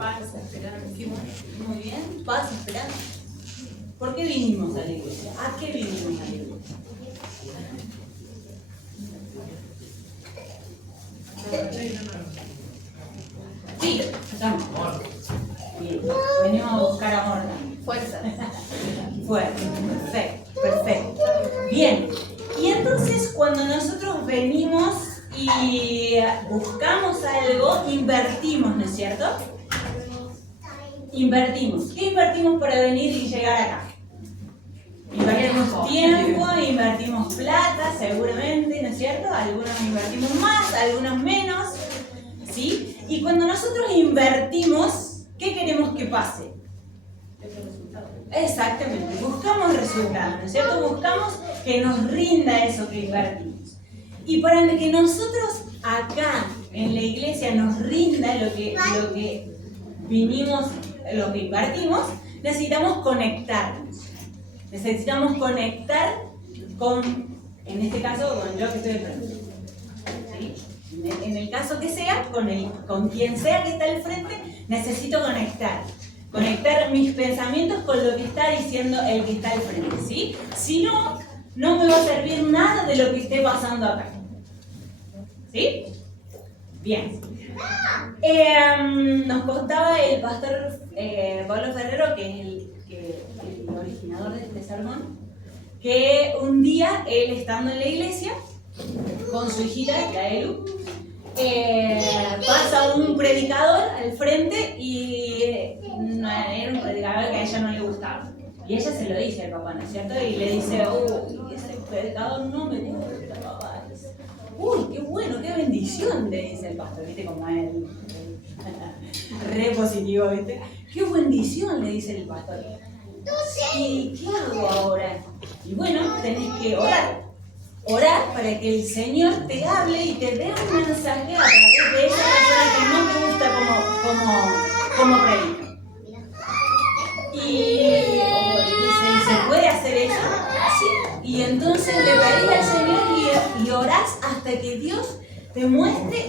Paz, esperanza. Muy bien, paz, esperanza. ¿Por qué vinimos a la iglesia? ¿A qué vinimos a la iglesia? Sí, estamos. Bien. Venimos a buscar amor también. Fuerza. Fuerte, perfecto, perfecto. Bien, y entonces cuando nosotros venimos y buscamos algo, invertimos, ¿no es cierto? Invertimos. ¿Qué invertimos para venir y llegar acá? Invertimos tiempo, invertimos plata, seguramente, ¿no es cierto? Algunos invertimos más, algunos menos, ¿sí? Y cuando nosotros invertimos, ¿qué queremos que pase? Exactamente, buscamos resultados, ¿no es cierto? Buscamos que nos rinda eso que invertimos. Y para que nosotros acá en la iglesia nos rinda lo que vinimos, lo que invertimos, necesitamos conectarnos. Necesitamos conectar con, en este caso, con yo que estoy enfrente. ¿Sí? En el caso que sea, con quien sea que está al frente, necesito conectar. Conectar mis pensamientos con lo que está diciendo el que está al frente, ¿sí? Si no, no me va a servir nada de lo que esté pasando acá. ¿Sí? Bien. Nos contaba el pastor Pablo Ferrero, que es el originador de este sermón, que un día él estando en la iglesia con su hijita, Yaelu, pasa un predicador al frente y era un predicador que a ella no le gustaba. Y ella se lo dice al papá, ¿no es cierto? Y le dice, uy, ese predicador no me gusta, papá. Uy, qué bueno, qué bendición, le dice el pastor, ¿viste? Como él, re positivo, ¿viste? Qué bendición, le dice el pastor. ¿Y qué hago ahora? Y bueno, tenés que orar. Orar para que el Señor te hable y te dé un mensaje a través de esa persona que no te gusta como predica. Y dice, ¿y se puede hacer eso? Sí. Y entonces le pedís al Señor y orás hasta que Dios te muestre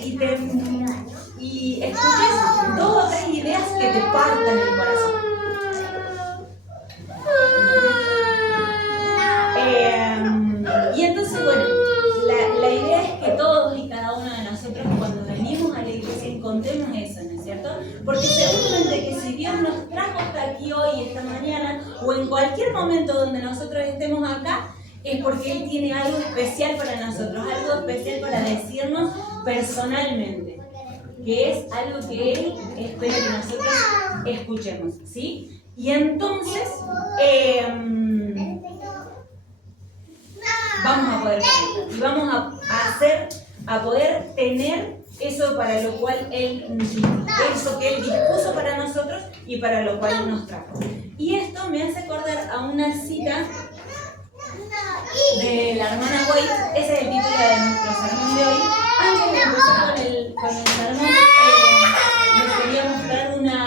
y escuches 2 o 3 ideas que te partan el corazón. Y entonces, bueno, la idea es que todos y cada uno de nosotros cuando venimos a la iglesia encontremos eso, ¿no es cierto? Porque seguramente que si Dios nos trajo hasta aquí hoy, esta mañana, o en cualquier momento donde nosotros estemos acá, es porque Él tiene algo especial para nosotros, algo especial para decirnos personalmente, que es algo que Él espera que nosotros escuchemos, ¿sí? Y entonces, vamos a poder conectar y vamos a poder tener eso para lo cual eso que Él dispuso para nosotros y para lo cual nos trajo. Y esto me hace acordar a una cita de la hermana White. Ese es el título de nuestro sermón de hoy. Antes de empezar con el sermón, les quería mostrar una...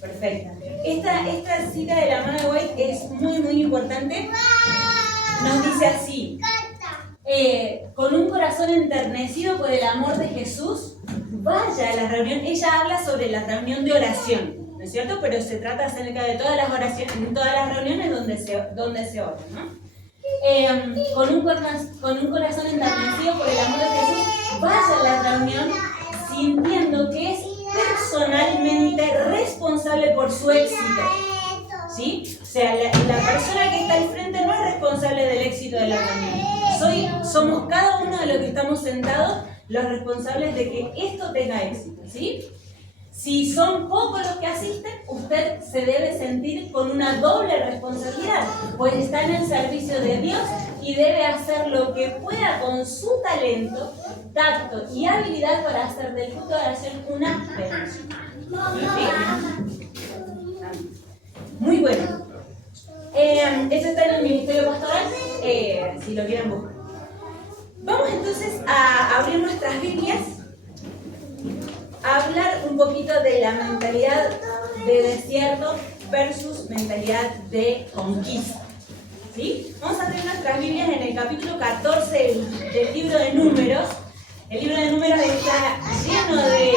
Perfecto. Esta cita de la hermana White es muy, muy importante. Nos dice así: con un corazón enternecido por el amor de Jesús, vaya a la reunión. Ella habla sobre la reunión de oración, ¿no es cierto? Pero se trata acerca de todas las oraciones, todas las reuniones donde se ora, ¿no? Con un corazón enternecido por el amor de Jesús, vaya a la reunión sintiendo que es personalmente responsable por su éxito, ¿sí? O sea, la persona que está al frente no es responsable del éxito de la reunión. Somos cada uno de los que estamos sentados los responsables de que esto tenga éxito, ¿sí? Si son pocos los que asisten, usted se debe sentir con una doble responsabilidad, pues está en el servicio de Dios y debe hacer lo que pueda con su talento, tacto y habilidad para hacer del culto de oración una bendición. ¿Sí? Muy bueno. Eso está en el Ministerio Pastoral, si lo quieren buscar. Vamos entonces a abrir nuestras Biblias, a hablar un poquito de la mentalidad de desierto versus mentalidad de conquista. ¿Sí? Vamos a abrir nuestras Biblias en el capítulo 14 del libro de Números. El libro de Números está lleno de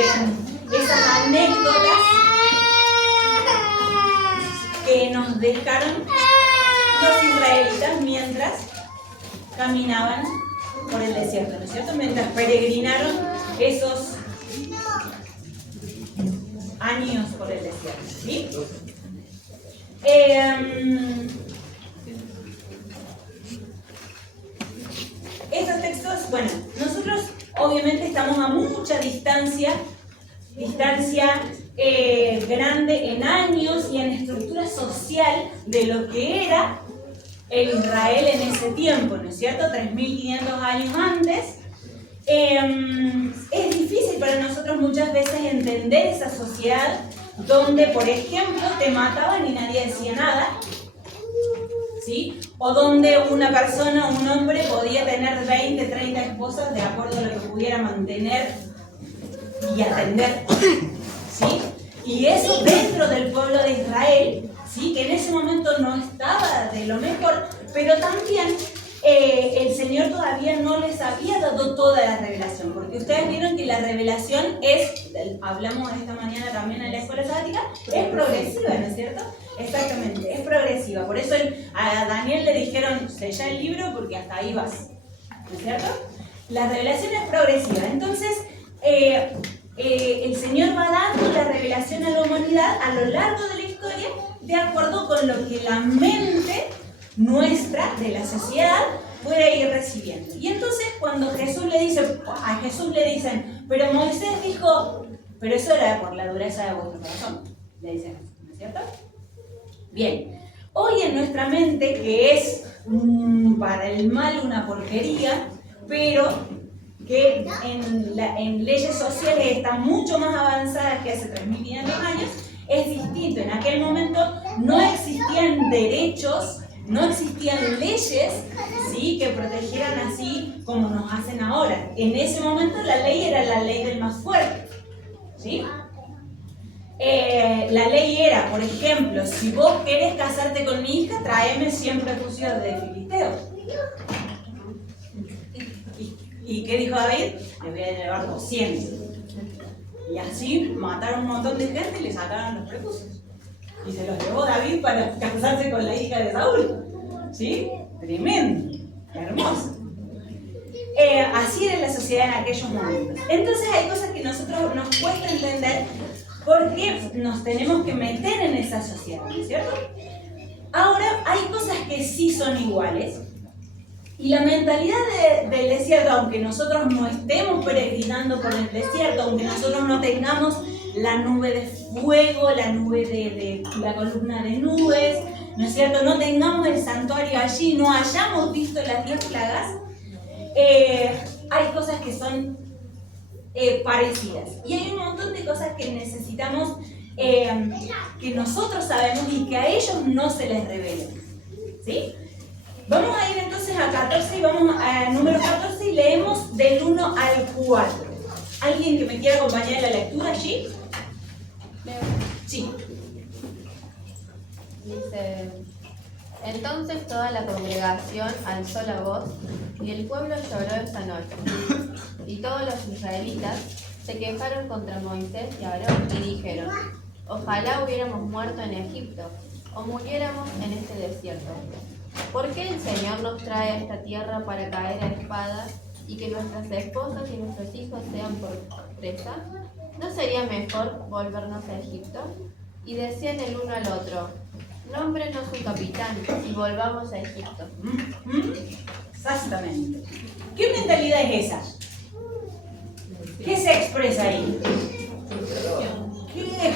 esas anécdotas que nos dejaron los israelitas mientras caminaban por el desierto, ¿no es cierto? Mientras peregrinaron esos años por el desierto, ¿sí? Estos textos, bueno, nosotros obviamente estamos a mucha distancia grande en años y en estructura social de lo que era el Israel en ese tiempo, ¿no es cierto? 3.500 años antes. Es difícil para nosotros muchas veces entender esa sociedad donde, por ejemplo, te mataban y nadie decía nada, ¿sí? O donde una persona, un hombre, podía tener 20, 30 esposas de acuerdo a lo que pudiera mantener y atender, ¿sí? Y eso dentro del pueblo de Israel, ¿sí? Que en ese momento no estaba de lo mejor, pero también el Señor todavía no les había dado toda la revelación, porque ustedes vieron que la revelación es, hablamos esta mañana también en la escuela sabática, es progresiva, ¿no es cierto? Exactamente, es progresiva. Por eso a Daniel le dijeron, sella el libro porque hasta ahí vas, ¿no es cierto? La revelación es progresiva. Entonces, el Señor va dando la revelación a la humanidad a lo largo de la historia de acuerdo con lo que la mente nuestra, de la sociedad, puede ir recibiendo. Y entonces cuando a Jesús le dicen, pero Moisés dijo, pero eso era por la dureza de vuestro corazón, le dicen, ¿no es cierto? Bien, hoy en nuestra mente, que es para el mal una porquería, pero que en leyes sociales está mucho más avanzada que hace 3.500 años, es distinto. En aquel momento no existían derechos, no existían leyes, ¿sí?, que protegieran así como nos hacen ahora. En ese momento la ley era la ley del más fuerte, ¿sí? La ley era, por ejemplo, si vos querés casarte con mi hija, tráeme 100 prepucios de filisteos. ¿Y qué dijo David? Le voy a llevar 200. Y así mataron un montón de gente y le sacaron los prepucios. Y se los llevó David para casarse con la hija de Saúl. ¿Sí? Tremendo, hermoso. Así era la sociedad en aquellos momentos. Entonces hay cosas que nosotros nos cuesta entender porque nos tenemos que meter en esa sociedad, ¿no es cierto? Ahora, hay cosas que sí son iguales. Y la mentalidad del desierto, aunque nosotros no estemos peregrinando por el desierto, aunque nosotros no tengamos la nube de fuego, la nube de la columna de nubes, ¿no es cierto? No tengamos el santuario allí, no hayamos visto las 10 plagas, hay cosas que son parecidas. Y hay un montón de cosas que necesitamos, que nosotros sabemos y que a ellos no se les revela, ¿sí? Vamos a ir entonces a 14 y vamos a número 14 y leemos del 1 al 4. ¿Alguien que me quiera acompañar en la lectura allí? Sí. Dice, entonces toda la congregación alzó la voz y el pueblo lloró esa noche. Y todos los israelitas se quejaron contra Moisés y Aarón y dijeron, ojalá hubiéramos muerto en Egipto o muriéramos en este desierto. ¿Por qué el Señor nos trae a esta tierra para caer a espada y que nuestras esposas y nuestros hijos sean por presa? ¿No sería mejor volvernos a Egipto? Y decían el uno al otro, nómbrenos un capitán y volvamos a Egipto. Exactamente. ¿Qué mentalidad es esa? ¿Qué se expresa ahí? ¿Qué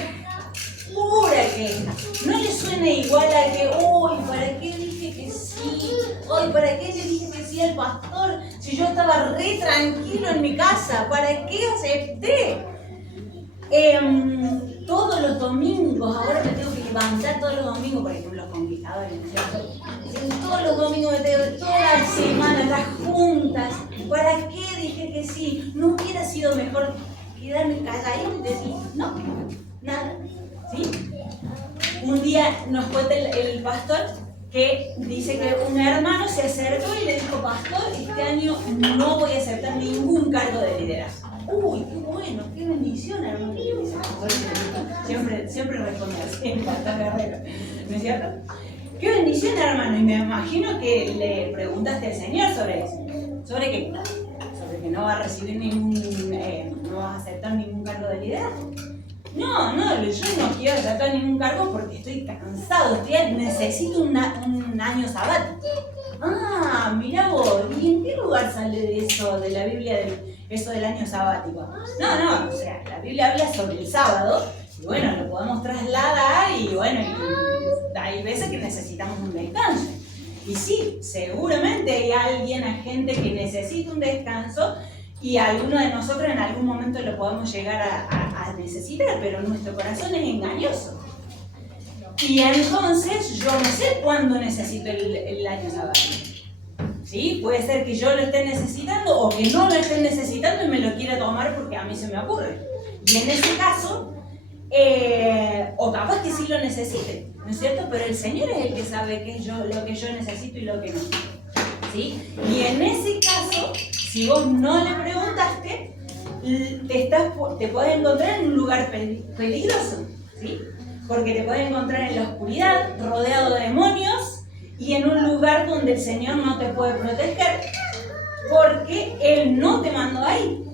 pura queja? ¿No le suena igual a que, uy, ¿para qué dije que sí? Uy, ¿para qué le dije que sí al pastor? Si yo estaba re tranquilo en mi casa, ¿para qué acepté? Todos los domingos, ahora me tengo que levantar todos los domingos, por ejemplo, los conquistadores, ¿no es cierto? Todos los domingos me tengo, toda la semana, las juntas, ¿para qué dije que sí? ¿No hubiera sido mejor quedarme calladito y decir, no, nada? ¿Sí? un día nos cuenta el pastor que dice que un hermano se acercó y le dijo: pastor, este año no voy a aceptar ningún cargo de liderazgo. Uy, qué bueno, qué bendición, hermano. Siempre responde así, el pastor Guerrero, ¿no es cierto? Qué bendición, hermano. Y me imagino que le preguntaste al Señor sobre eso. ¿Sobre qué? Sobre que no va a recibir no va a aceptar ningún cargo de liderazgo. No, yo no quiero aceptar ningún cargo porque estoy cansado, necesito un año sabático. Ah, mira vos, ¿y en qué lugar sale de eso, de la Biblia, eso del año sabático? No, o sea, la Biblia habla sobre el sábado, y bueno, lo podemos trasladar, y bueno, hay veces que necesitamos un descanso. Y sí, seguramente hay gente que necesita un descanso, y alguno de nosotros en algún momento lo podemos llegar a necesitar, pero nuestro corazón es engañoso. Y entonces yo no sé cuándo necesito el año sabático. ¿Sí? Puede ser que yo lo esté necesitando o que no lo esté necesitando y me lo quiera tomar porque a mí se me ocurre. Y en ese caso, o capaz que sí lo necesite, ¿no es cierto? Pero el Señor es el que sabe qué es lo que yo necesito y lo que no. ¿Sí? Y en ese caso, si vos no le preguntaste, te puedes encontrar en un lugar peligroso, ¿sí? Porque te puedes encontrar en la oscuridad, rodeado de demonios, y en un lugar donde el Señor no te puede proteger, porque Él no te mandó ahí,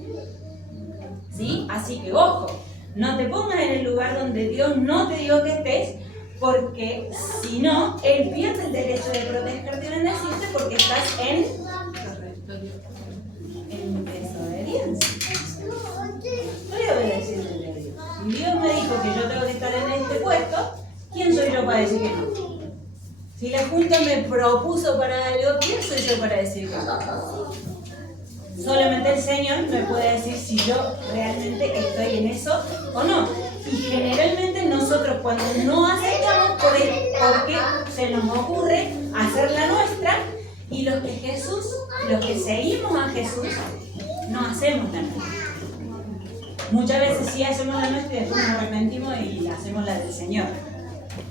¿sí? Así que ojo, no te pongas en el lugar donde Dios no te dijo que estés, porque si no, Él pierde el derecho de protegerte y bendecirte porque estás en desobediencia. No voy a obedecerle a Dios. Si Dios me dijo que yo tengo que estar en este puesto, ¿quién soy yo para decir que no? Si la Junta me propuso para algo, ¿quién soy yo para decir que no? Solamente el Señor me puede decir si yo realmente estoy en eso o no. Y generalmente nosotros cuando no aceptamos porque se nos ocurre hacer la nuestra, y los que seguimos a Jesús, no hacemos la nuestra. Muchas veces sí hacemos la nuestra y después nos arrepentimos y hacemos la del Señor,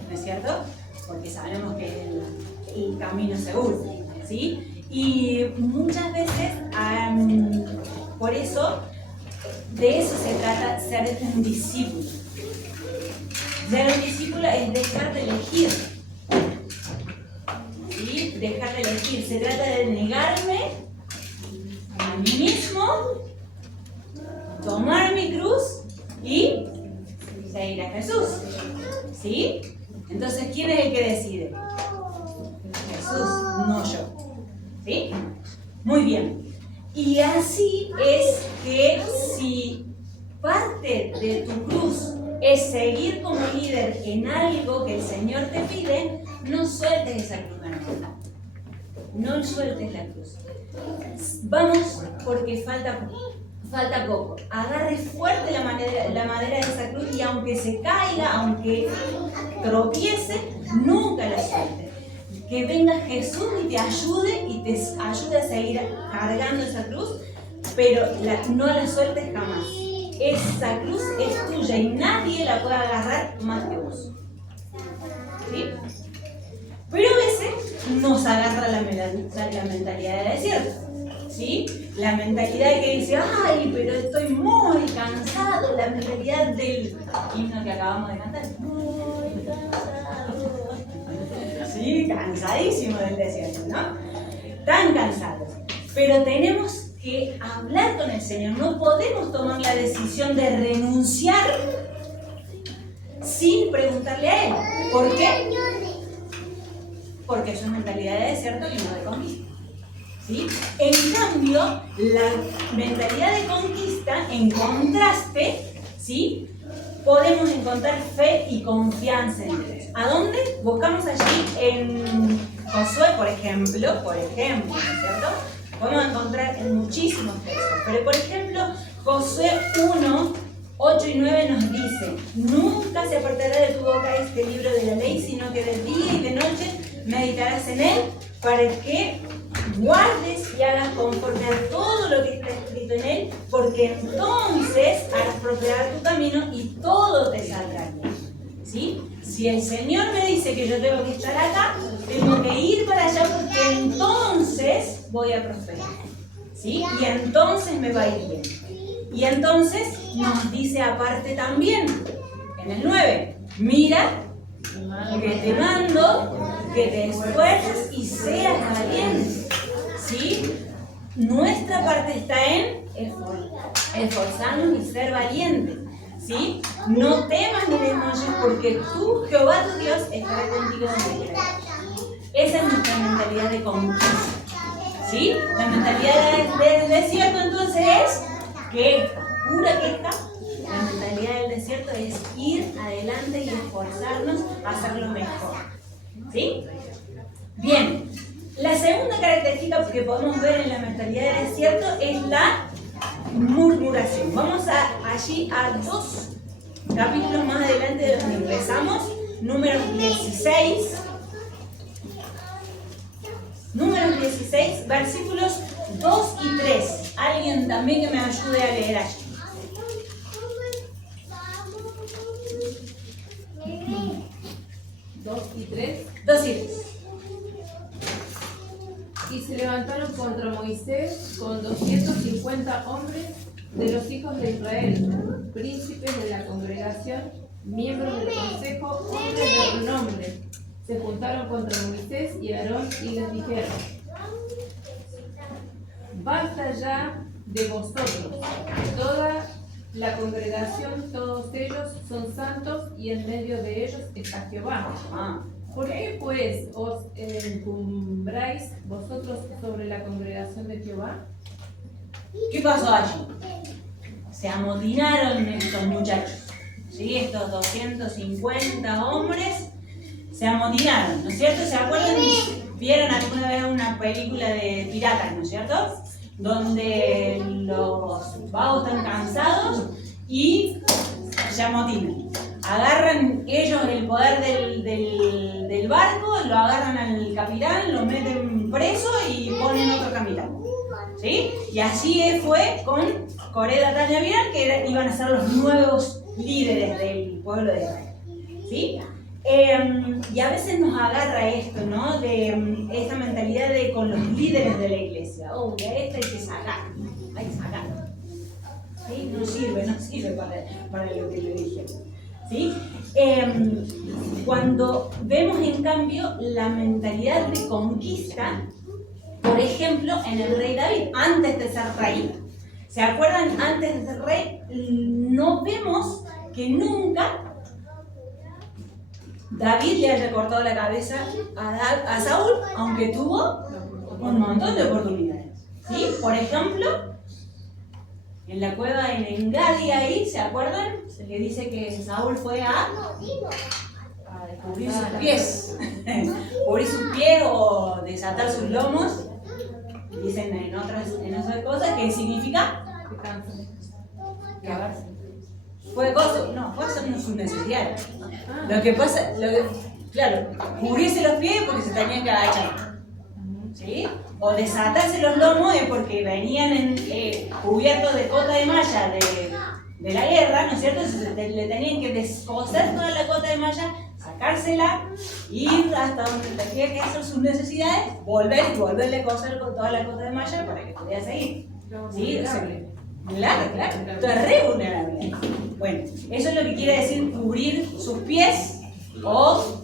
¿no es cierto? Porque sabemos que es el camino seguro, ¿sí? Y muchas veces, por eso, de eso se trata ser un discípulo. Ser un discípulo es dejar de elegir, ¿sí? Dejar de elegir. Se trata de negarme a mí mismo, tomar mi cruz y seguir a Jesús, ¿sí? Entonces, ¿quién es el que decide? Jesús, no yo, ¿sí? Muy bien. Y así es que si parte de tu cruz es seguir como líder en algo que el Señor te pide, no sueltes esa cruz, hermano. No sueltes la cruz. Vamos, porque falta poco. Agarre fuerte la madera de esa cruz, y aunque se caiga, aunque tropiece, nunca la sueltes. Que venga Jesús y te ayude a seguir cargando esa cruz, pero no la sueltes jamás. Esa cruz es tuya y nadie la puede agarrar más que vos, ¿sí? Pero a veces nos agarra la mentalidad de desierto, ¿sí? La mentalidad que dice: ay, pero estoy muy cansado. La mentalidad del himno que acabamos de cantar. Muy cansado. Sí, cansadísimo del desierto, ¿no? Tan cansados. Pero tenemos que hablar con el Señor. No podemos tomar la decisión de renunciar sin preguntarle a Él. ¿Por qué? Porque es una mentalidad de desierto y no de conquista, ¿sí? En cambio, la mentalidad de conquista, en contraste, ¿sí? Podemos encontrar fe y confianza en Dios. ¿A dónde? Buscamos allí en Josué, por ejemplo, ¿no es cierto? Podemos encontrar en muchísimos textos, pero por ejemplo, Josué 1, 8 y 9 nos dice: nunca se apartará de tu boca este libro de la ley, sino que de día y de noche meditarás en él, para que guardes y hagas conforme a todo lo que está escrito en él, porque entonces harás prosperar tu camino y todo te saldrá bien, ¿sí? si el Señor me dice que yo tengo que estar acá, tengo que ir para allá porque entonces voy a prosperar. ¿Sí? Y entonces me va a ir bien. Y entonces nos dice aparte también, en el 9, mira que te mando, que te esfuerces y seas valiente. ¿Sí? Nuestra parte está en esforzarnos y ser valientes. ¿Sí? No temas ni desmayes porque tú, Jehová tu Dios, estará contigo donde quiera. Esa es nuestra mentalidad de conquista. ¿Sí? La mentalidad del desierto entonces es queja, pura queja. La mentalidad del desierto es ir adelante y esforzarnos a hacerlo mejor. ¿Sí? Bien, la segunda característica que podemos ver en la mentalidad del desierto es la murmuración. Vamos allí a 2 capítulos más adelante de donde empezamos, números 16. Números 16, versículos 2 y 3. Alguien también que me ayude a leer allí. 2 y 3. 2 y 3. Y se levantaron contra Moisés con 250 hombres de los hijos de Israel, príncipes de la congregación, miembros del consejo, hombres de renombre. Se juntaron contra Moisés y Aarón y les dijeron: basta ya de vosotros, toda la congregación, todos ellos son santos y en medio de ellos está Jehová. ¿Por qué pues os encumbráis vosotros sobre la congregación de Jehová? ¿Qué pasó allí? Se amotinaron estos muchachos, ¿sí? Estos 250 hombres se amotinaron, ¿no es cierto? ¿Se acuerdan? ¿Vieron alguna vez una película de piratas, ¿no es cierto? Donde los vagos están cansados y se amotinan. Agarran ellos el poder del barco, lo agarran al capitán, lo meten preso y ponen otro capitán. ¿Sí? Y así fue con Coré, Datán y Abiram, que iban a ser los nuevos líderes del pueblo de Israel. ¿Sí? Y a veces nos agarra esto, ¿no? De esta mentalidad de con los líderes de la iglesia. Oh, ya hay que sacar, hay que sacar. ¿Sí? No sirve para lo que le dije. ¿Sí? Cuando vemos en cambio la mentalidad de conquista, por ejemplo, en el rey David, antes de ser rey, ¿se acuerdan? Antes de ser rey, no vemos que nunca David le haya cortado la cabeza a Saúl, aunque tuvo un montón de oportunidades. ¿Sí? Por ejemplo, en la cueva de Engadi ahí, ¿se acuerdan? Se le dice que Saúl fue a descubrir sus pies. Cubrir sus pies o desatar sus lomos. Dicen en otras cosas que significa cavarse. Fue hacer sus necesidades. Lo que pasa, claro, cubrirse los pies porque se tenían que agachar. ¿Sí? O desatarse los lomos es porque venían cubiertos de cota de malla de la guerra, ¿no es cierto? Entonces le tenían que descoser toda la cota de malla, sacársela, ir hasta donde tenía que hacer sus necesidades, volver y volverle a coser con toda la cota de malla para que pudiera seguir. ¿Sí? O sea, claro. Esto es re vulnerable. Bueno, eso es lo que quiere decir cubrir sus pies o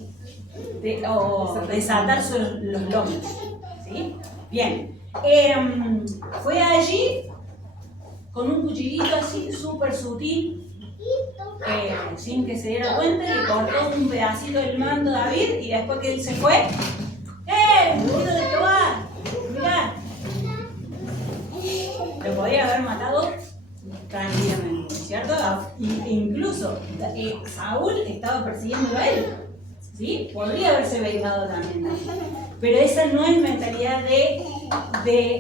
desatar los lomos. ¿Sí? Bien. Fue allí con un cuchillito así súper sutil, sin que se diera cuenta, le cortó un pedacito del manto a David y después que él se fue, ¡Ungido de Jehová! ¡Mirá! Lo podía haber matado tranquilamente, ¿cierto? Incluso Saúl estaba persiguiéndolo a él, ¿sí? Podría haberse vengado también. Pero esa no es mentalidad de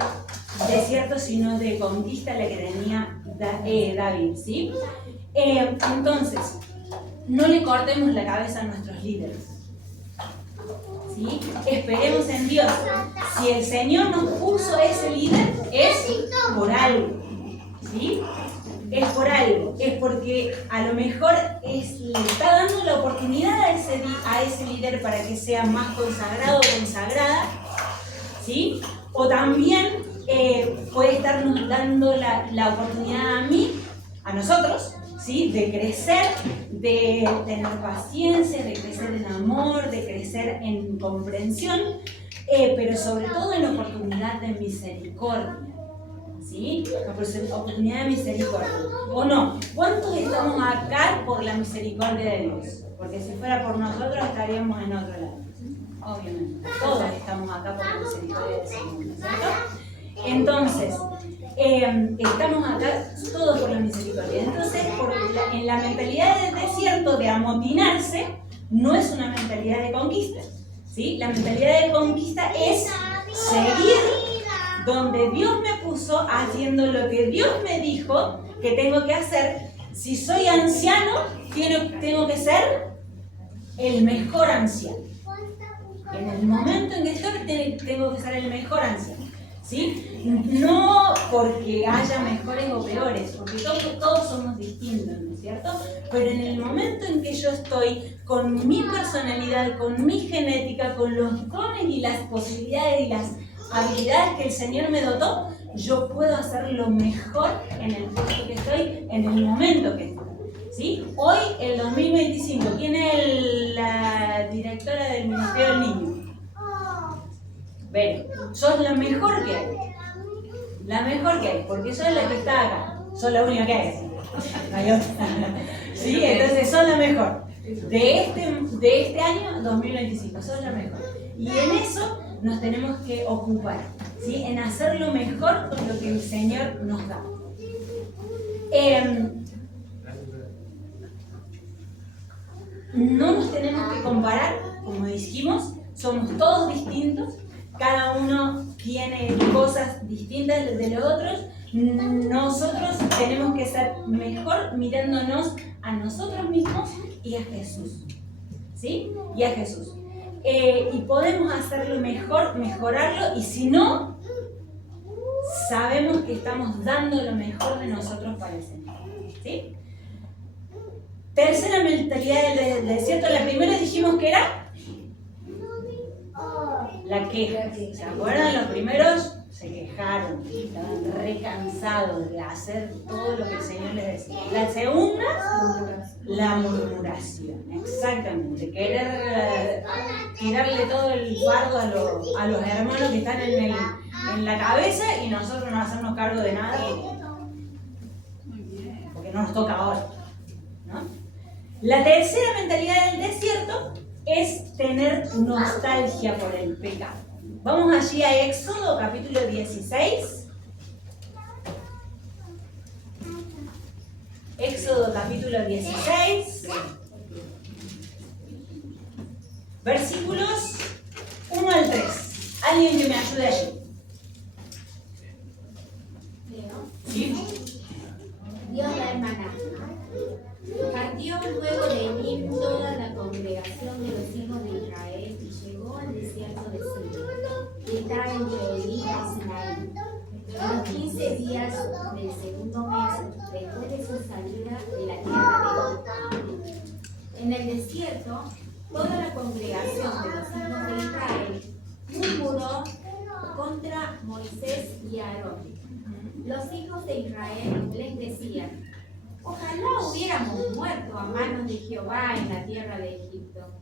desierto, sino de conquista la que tenía David, ¿sí? Entonces, no le cortemos la cabeza a nuestros líderes, ¿sí? Esperemos en Dios. Si el Señor nos puso ese líder, es por algo, ¿sí? Es por algo, es porque a lo mejor le está dando la oportunidad a ese a ese líder para que sea más consagrado o consagrada, ¿sí? O también puede estarnos dando la oportunidad a nosotros, ¿sí? De crecer, de tener paciencia, de crecer en amor, de crecer en comprensión, pero sobre todo en oportunidad de misericordia, ¿sí? La oportunidad de misericordia. ¿O no? ¿Cuántos estamos acá por la misericordia de Dios? Porque si fuera por nosotros estaríamos en otro lado. Obviamente. Todos estamos acá por la misericordia del Señor, ¿no es cierto? Entonces, estamos acá todos por la misericordia. Entonces, en la mentalidad del desierto de amotinarse, no es una mentalidad de conquista, ¿sí? La mentalidad de conquista es seguir donde Dios me puso, haciendo lo que Dios me dijo que tengo que hacer. Si soy anciano, tengo que ser el mejor anciano. En el momento en que estoy, tengo que ser el mejor anciano, ¿sí? No porque haya mejores o peores, porque todos somos distintos, ¿no es cierto? Pero en el momento en que yo estoy con mi personalidad, con mi genética, con los dones y las posibilidades y las habilidades que el Señor me dotó, yo puedo hacer lo mejor en el puesto que estoy, en el momento que estoy, ¿sí? Hoy, el 2025, ¿quién es la directora del Ministerio del Niño? Vero, sos la mejor que hay. La mejor que hay, porque sos la que está acá. Sos la única que hay. ¿Sí? Entonces sos la mejor. De este año 2025, sos la mejor. Y en eso nos tenemos que ocupar, ¿sí? En hacer lo mejor con lo que el Señor nos da. No nos tenemos que comparar, como dijimos, somos todos distintos. Cada uno tiene cosas distintas de los otros. Nosotros tenemos que ser mejor mirándonos a nosotros mismos y a Jesús, ¿sí? Y a Jesús. Y podemos hacerlo mejor, mejorarlo, y si no, sabemos que estamos dando lo mejor de nosotros para el Señor, ¿sí? Tercera mentalidad del desierto. La primera dijimos que era la queja. ¿Se acuerdan? Los primeros se quejaron, estaban recansados de hacer todo lo que el Señor les decía. La segunda, la murmuración. Exactamente, querer tirarle todo el fardo a los hermanos que están en la cabeza y nosotros no hacernos cargo de nada porque no nos toca ahora, ¿no? La tercera mentalidad del desierto es tener nostalgia por el pecado. Vamos allí a Éxodo, capítulo 16. Éxodo, capítulo 16. Versículos 1 al 3. ¿Alguien que me ayude allí? ¿Sí? Dios la hermana. Partió luego de ir toda la congregación de los hijos de Israel y llegó al desierto de Sin, que está entre Elí y Sinaí. A los 15 días del segundo mes, después de su salida de la tierra de Egipto. En el desierto, toda la congregación de los hijos de Israel murmuró contra Moisés y Aarón. Los hijos de Israel les decían: ojalá hubiéramos muerto a manos de Jehová en la tierra de Egipto,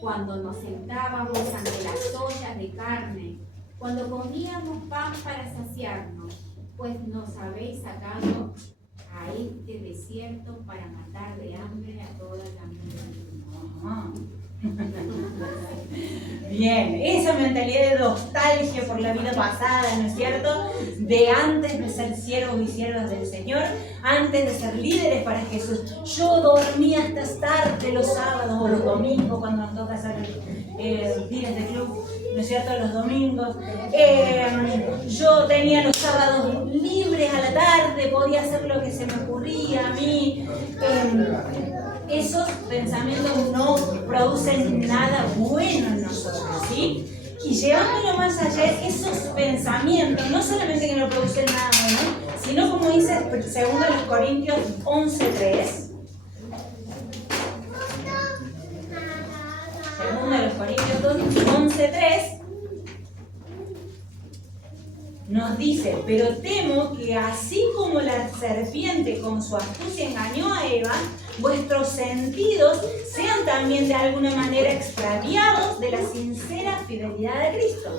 cuando nos sentábamos ante las ollas de carne, cuando comíamos pan para saciarnos, pues nos habéis sacado a este desierto para matar de hambre a toda la multitud. Bien, esa mentalidad de nostalgia por la vida pasada, ¿no es cierto? De antes de ser siervos y siervas del Señor, antes de ser líderes para Jesús. Yo dormía hasta tarde los sábados o los domingos cuando nos toca hacer días de club, ¿no es cierto? Los domingos. Yo tenía los sábados libres a la tarde, podía hacer lo que se me ocurría a mí. Esos pensamientos no producen nada bueno en nosotros, ¿sí? Y llevándolo más allá, esos pensamientos no solamente que no producen nada bueno, sino como dice 2 Corintios 11:3, 11:3 nos dice: pero temo que así como la serpiente con su astucia engañó a Eva, vuestros sentidos sean también de alguna manera extraviados de la sincera fidelidad de Cristo.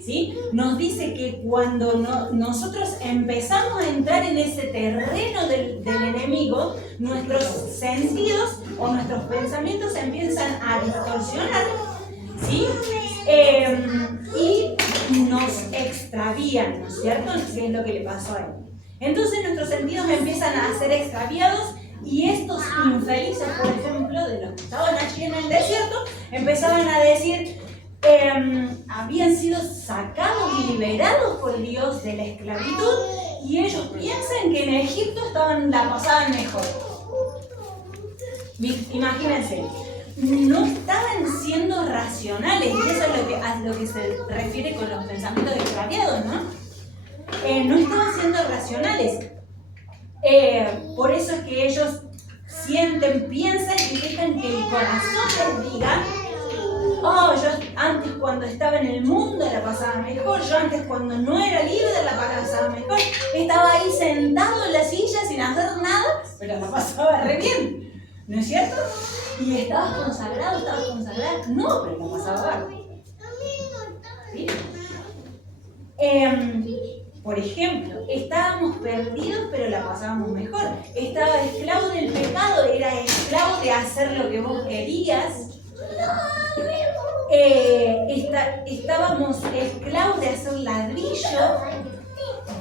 ¿Sí? Nos dice que cuando nosotros empezamos a entrar en ese terreno del enemigo, nuestros sentidos o nuestros pensamientos se empiezan a distorsionar, ¿sí? Y nos extravían, ¿no es cierto? Que es lo que le pasó a él. Entonces nuestros sentidos empiezan a ser extraviados y estos infelices, por ejemplo, de los que estaban allí en el desierto, empezaban a decir, habían sido sacados y liberados por Dios de la esclavitud y ellos piensan que en Egipto la pasaban mejor. Imagínense, no estaban siendo racionales, y eso es a lo que se refiere con los pensamientos extraviados, ¿no? No estaban siendo racionales. Por eso es que ellos sienten, piensan y dejan que el corazón les diga: oh, yo antes cuando estaba en el mundo la pasaba mejor, yo antes cuando no era líder la pasaba mejor, estaba ahí sentado en la silla sin hacer nada, pero la pasaba re bien, ¿no es cierto? Y estabas consagrado, no, pero la pasaba bárbaro. ¿Sí? Por ejemplo, estábamos perdidos pero la pasábamos mejor, estaba esclavo del pecado, era esclavo de hacer lo que vos querías. Estábamos esclavos de hacer ladrillo,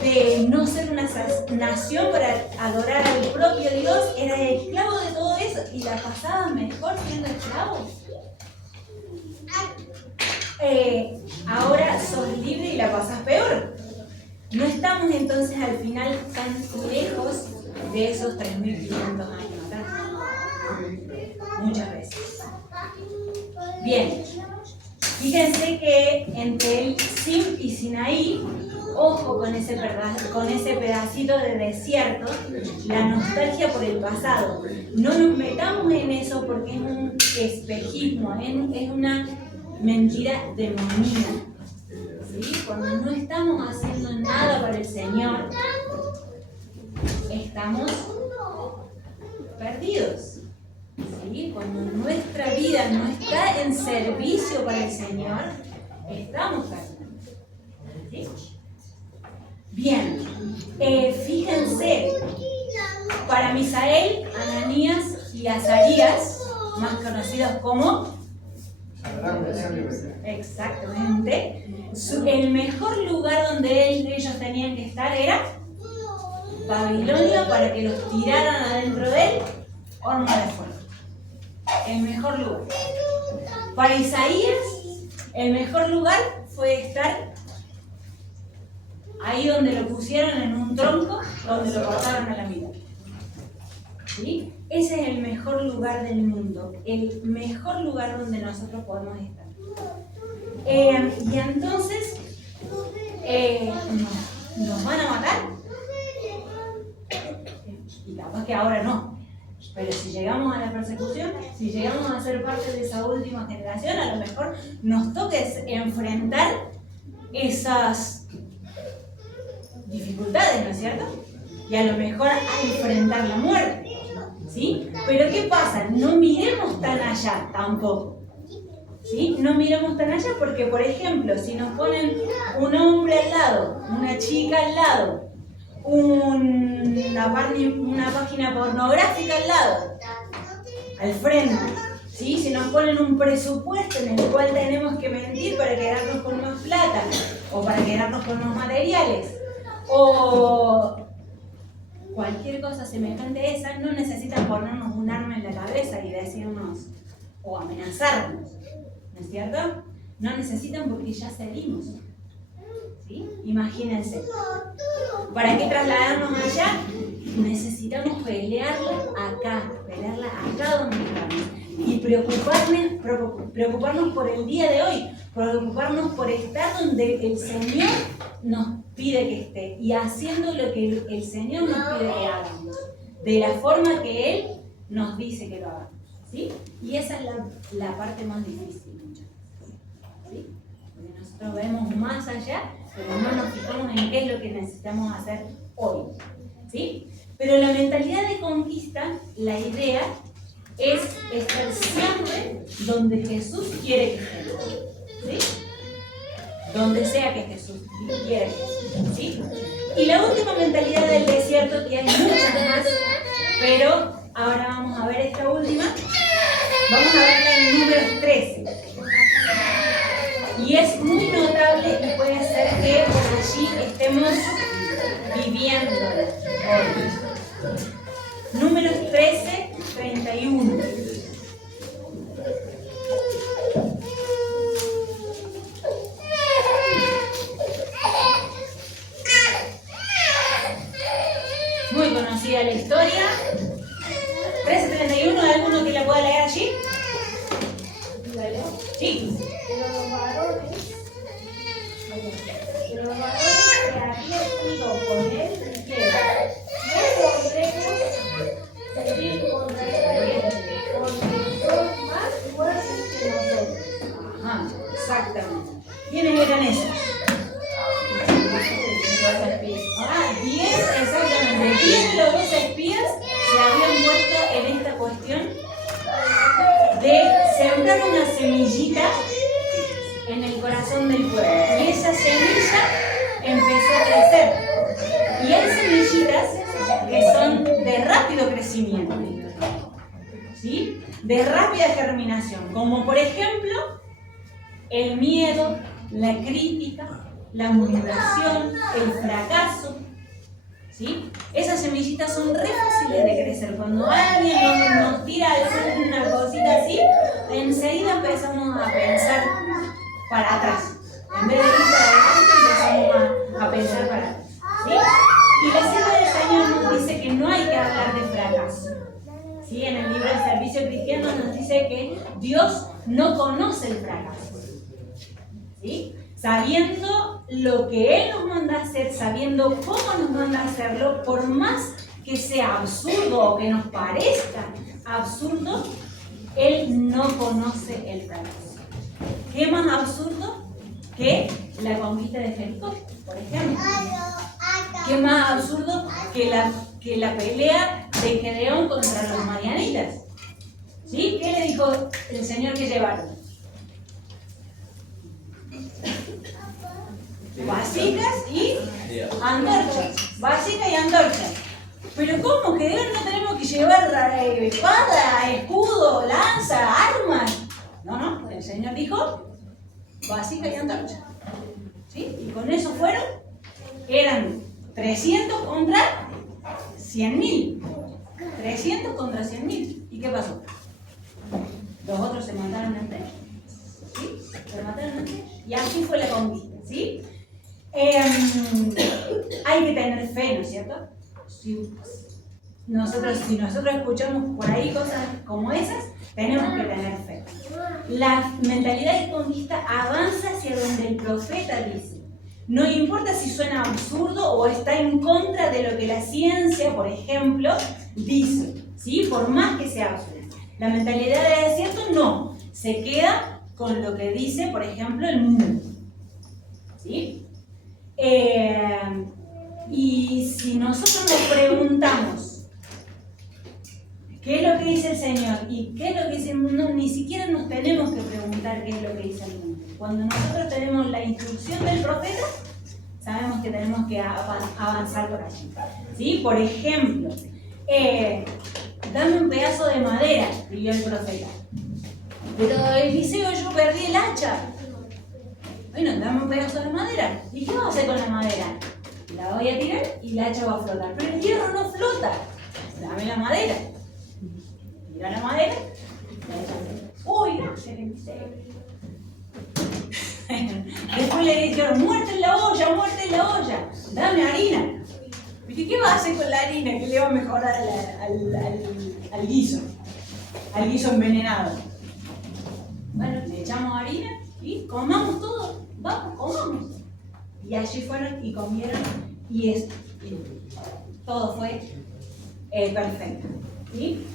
de no ser una nación para adorar al propio Dios, era esclavo de todo eso y la pasaba mejor siendo esclavos. Ahora sos libre y la pasás peor. No estamos entonces al final tan lejos de esos 3.500 años atrás. Muchas veces. Bien, fíjense que entre el Sim y Sinaí, ojo con ese pedacito de desierto, la nostalgia por el pasado. No nos metamos en eso porque es un espejismo, es una mentira demoníaca. ¿Sí? Cuando no estamos haciendo nada para el Señor, estamos perdidos. ¿Sí? Cuando nuestra vida no está en servicio para el Señor, estamos perdidos. ¿Sí? Bien, fíjense, para Misael, Ananías y Azarías, más conocidos como... Exactamente. El mejor lugar donde ellos tenían que estar era Babilonia, para que los tiraran adentro del horno de fuego. El mejor lugar. Para Isaías, el mejor lugar fue estar ahí donde lo pusieron en un tronco, donde lo cortaron a la mitad. ¿Sí? Ese es el mejor lugar del mundo, el mejor lugar donde nosotros podemos estar. Y entonces, ¿nos van a matar? Y capaz que ahora no. Pero si llegamos a la persecución, si llegamos a ser parte de esa última generación, a lo mejor nos toca enfrentar esas dificultades, ¿no es cierto? Y a lo mejor a enfrentar la muerte. ¿Sí? Pero ¿qué pasa? No miremos tan allá tampoco. ¿Sí? No miremos tan allá porque, por ejemplo, si nos ponen un hombre al lado, una chica al lado, una página pornográfica al lado, al frente, ¿sí? Si nos ponen un presupuesto en el cual tenemos que mentir para quedarnos con más plata o para quedarnos con más materiales o cualquier cosa semejante a esa, no necesitan ponernos un arma en la cabeza y decirnos o amenazarnos, ¿no es cierto? No necesitan porque ya cedimos. ¿Sí? Imagínense. ¿Para qué trasladarnos allá? Necesitamos pelearla acá donde estamos. Y preocuparnos por el día de hoy, preocuparnos por estar donde el Señor nos pide que esté y haciendo lo que el Señor nos pide que hagamos, de la forma que Él nos dice que lo hagamos. ¿Sí? Y esa es la parte más difícil muchas veces. ¿Sí? Nosotros vemos más allá, pero no nos fijamos en qué es lo que necesitamos hacer hoy. ¿Sí? Pero la mentalidad de conquista, la idea es estar siempre donde Jesús quiere que estemos. ¿Sí? Donde sea que Jesús quiera que estemos. ¿Sí? Y la última mentalidad del desierto, que hay muchas más, pero ahora vamos a ver esta última. Vamos a verla en Números 13. Y es muy notable y puede ser que por allí estemos viviéndola hoy. Números 13, 31. Muy conocida la historia. 13:31, ¿alguno que la pueda leer allí? Sí. Los varones que habían ido con él dijeron: no podremos seguir contra esta gente, porque son más fuertes que nosotros. Ajá, exactamente. ¿Quiénes eran esos? 10, exactamente. 10 de los 12 espías se habían puesto en esta cuestión de sembrar una semillita en el corazón del pueblo. Y esa semilla empezó a crecer. Y hay semillitas que son de rápido crecimiento, ¿sí? De rápida germinación, como por ejemplo el miedo, la crítica, la murmuración, el fracaso, ¿sí? Esas semillitas son re fáciles de crecer. Cuando alguien nos tira alguna cosita así, enseguida empezamos a pensar para atrás. En vez de ir para adelante, empezamos a pensar para atrás, ¿sí? Y la cita del Señor nos dice que no hay que hablar de fracaso, ¿sí? En el libro del Servicio Cristiano nos dice que Dios no conoce el fracaso, ¿sí? Sabiendo lo que Él nos manda a hacer, sabiendo cómo nos manda a hacerlo, por más que sea absurdo o que nos parezca absurdo, Él no conoce el fracaso. ¿Qué más absurdo que la conquista de Jericó, por ejemplo? ¿Qué más absurdo que la pelea de Gedeón contra los madianitas? ¿Sí? ¿Qué le dijo el Señor que llevaron? Vasijas y antorchas. Vasijas y antorchas. Pero ¿cómo? ¿Que no tenemos que llevar espada, escudo, lanza, armas? No, el Señor dijo vasijas y antorchas. ¿Sí? Y con eso eran 300 contra 100.000. 300 contra 100.000. ¿Y qué pasó? Los otros se mataron entre ellos. ¿Sí? Se mataron entre ellos. Y así fue la conquista. ¿Sí? Hay que tener fe, ¿no es cierto? Si nosotros escuchamos por ahí cosas como esas, tenemos que tener fe. La mentalidad de conquista avanza hacia donde el profeta dice. No importa si suena absurdo o está en contra de lo que la ciencia, por ejemplo, dice, ¿sí? Por más que sea absurdo. La mentalidad de desierto no, se queda con lo que dice, por ejemplo, el mundo. ¿Sí? Y si nosotros nos preguntamos qué es lo que dice el Señor y qué es lo que dice el mundo, ni siquiera nos tenemos que preguntar qué es lo que dice el mundo. Cuando nosotros tenemos la instrucción del profeta, sabemos que tenemos que avanzar por allí. ¿Sí? Por ejemplo, dame un pedazo de madera, pidió el profeta. Pero Eliseo, yo perdí el hacha. Bueno, dame un pedazo de madera. ¿Y qué vas a hacer con la madera? La voy a tirar y la hacha va a flotar. Pero el hierro no flota. Dame la madera. Tira la madera. Uy, gracias, Eliseo. Después le dijeron, muerte en la olla. Dame harina. ¿Y qué vas a hacer con la harina? ¿Qué le va a mejorar al guiso? Al guiso envenenado. Bueno, le echamos harina y comamos todo. Vamos, comamos. Y allí fueron y comieron y todo fue perfecto. ¿Sí?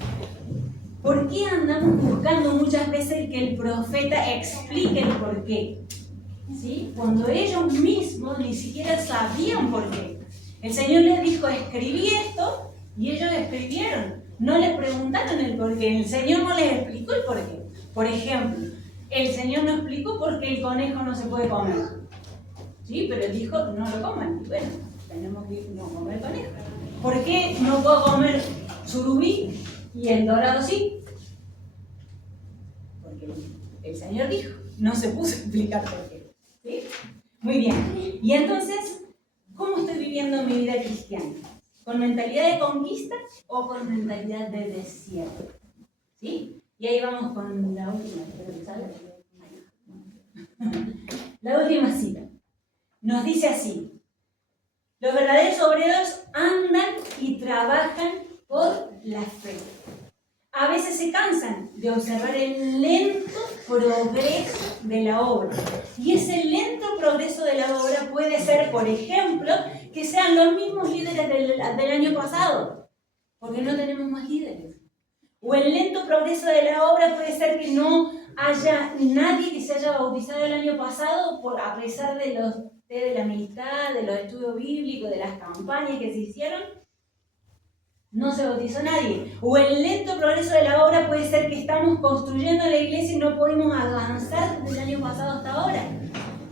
¿Por qué andamos buscando muchas veces que el profeta explique el por qué? ¿sí? Cuando ellos mismos ni siquiera sabían por qué. El Señor les dijo, escribí esto, y ellos escribieron. No les preguntaron el por qué, el Señor no les explicó el por qué. Por ejemplo, el Señor no explicó por qué el conejo no se puede comer. ¿Sí? Pero Él dijo, no lo coman. Y bueno, tenemos que no comer conejo. ¿Por qué no puedo comer surubí y el dorado sí? Porque el Señor dijo, no se puso a explicar por qué. ¿Sí? Muy bien. Y entonces, ¿cómo estoy viviendo mi vida cristiana? ¿Con mentalidad de conquista o con mentalidad de desierto? ¿Sí? Y ahí vamos con la última. Espero que salga. La última cita. Nos dice así: los verdaderos obreros andan y trabajan por la fe. A veces se cansan de observar el lento progreso de la obra. Y ese lento progreso de la obra puede ser, por ejemplo, que sean los mismos líderes del año pasado, porque no tenemos más líderes. O el lento progreso de la obra puede ser que no haya nadie que se haya bautizado el año pasado, a pesar de de la amistad, de los estudios bíblicos, de las campañas que se hicieron. No se bautizó nadie. O el lento progreso de la obra puede ser que estamos construyendo la iglesia y no pudimos avanzar desde el año pasado hasta ahora.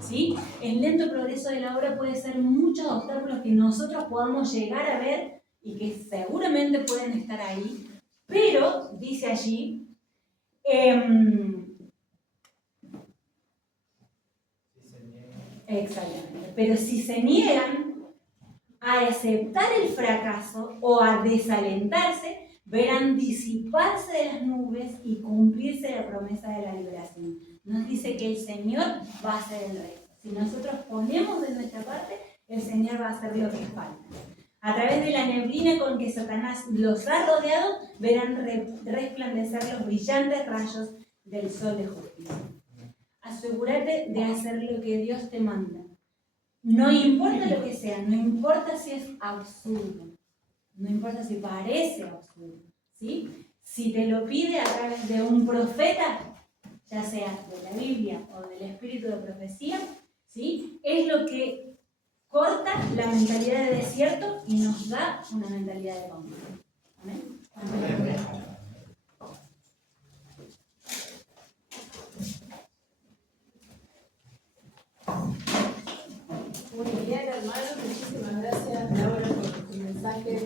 ¿Sí? El lento progreso de la obra puede ser muchos obstáculos que nosotros podamos llegar a ver y que seguramente pueden estar ahí. Pero, dice allí, exactamente, pero si se niegan a aceptar el fracaso o a desalentarse, verán disiparse de las nubes y cumplirse la promesa de la liberación. Nos dice que el Señor va a hacer el resto. Si nosotros ponemos de nuestra parte, el Señor va a hacer lo que falta. A través de la neblina con que Satanás los ha rodeado, verán resplandecer los brillantes rayos del sol de justicia. Asegúrate de hacer lo que Dios te manda. No importa lo que sea, no importa si es absurdo, no importa si parece absurdo, ¿sí? Si te lo pide a través de un profeta, ya sea de la Biblia o del espíritu de profecía, ¿sí? Es lo que corta la mentalidad de desierto y nos da una mentalidad de conquista. ¿Amén? Amén. Muy bien, hermano, muchísimas gracias, Laura, por tu mensaje.